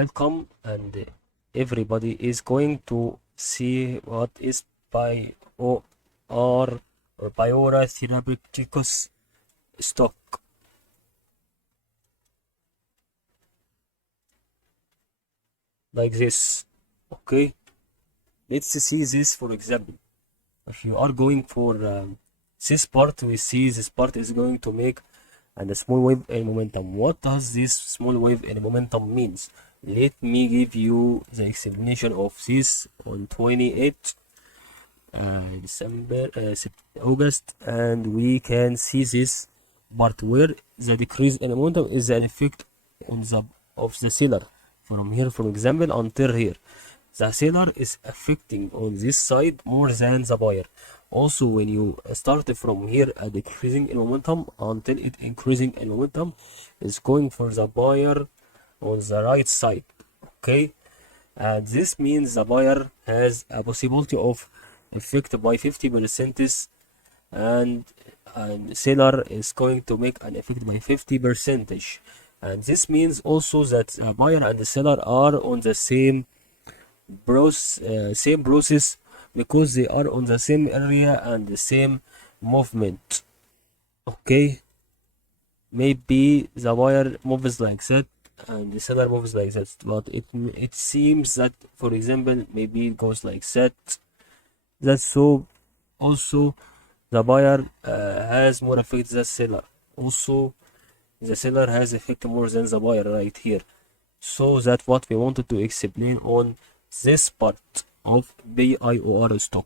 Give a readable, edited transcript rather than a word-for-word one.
Welcome, and everybody is going to see what is BIOR or Biora Therapeutics stock. Like this. Okay, let's see this. For example, if you are going for this part, we see this part is going to make and a small wave in momentum. What does this small wave in momentum means? Let me give you the explanation of this on 28 December, August, and we can see this part where the decrease in momentum is an effect on the of the seller from here, for example, until here. The seller is affecting on this side more than the buyer. Also, when you start from here at decreasing in momentum until it increasing in momentum, is going for the buyer on the right side. Okay, and this means the buyer has a possibility of effect by 50%, and seller is going to make an effect by 50%. And this means also that the buyer and the seller are on the same process, because they are on the same area and the same movement. Okay, maybe the buyer moves like that and the seller moves like that, but it seems that, for example, maybe it goes like that. That's so. Also, the buyer has more effect than the seller. Also, the seller has effect more than the buyer right here. So that's what we wanted to explain on this part of BIOR stock.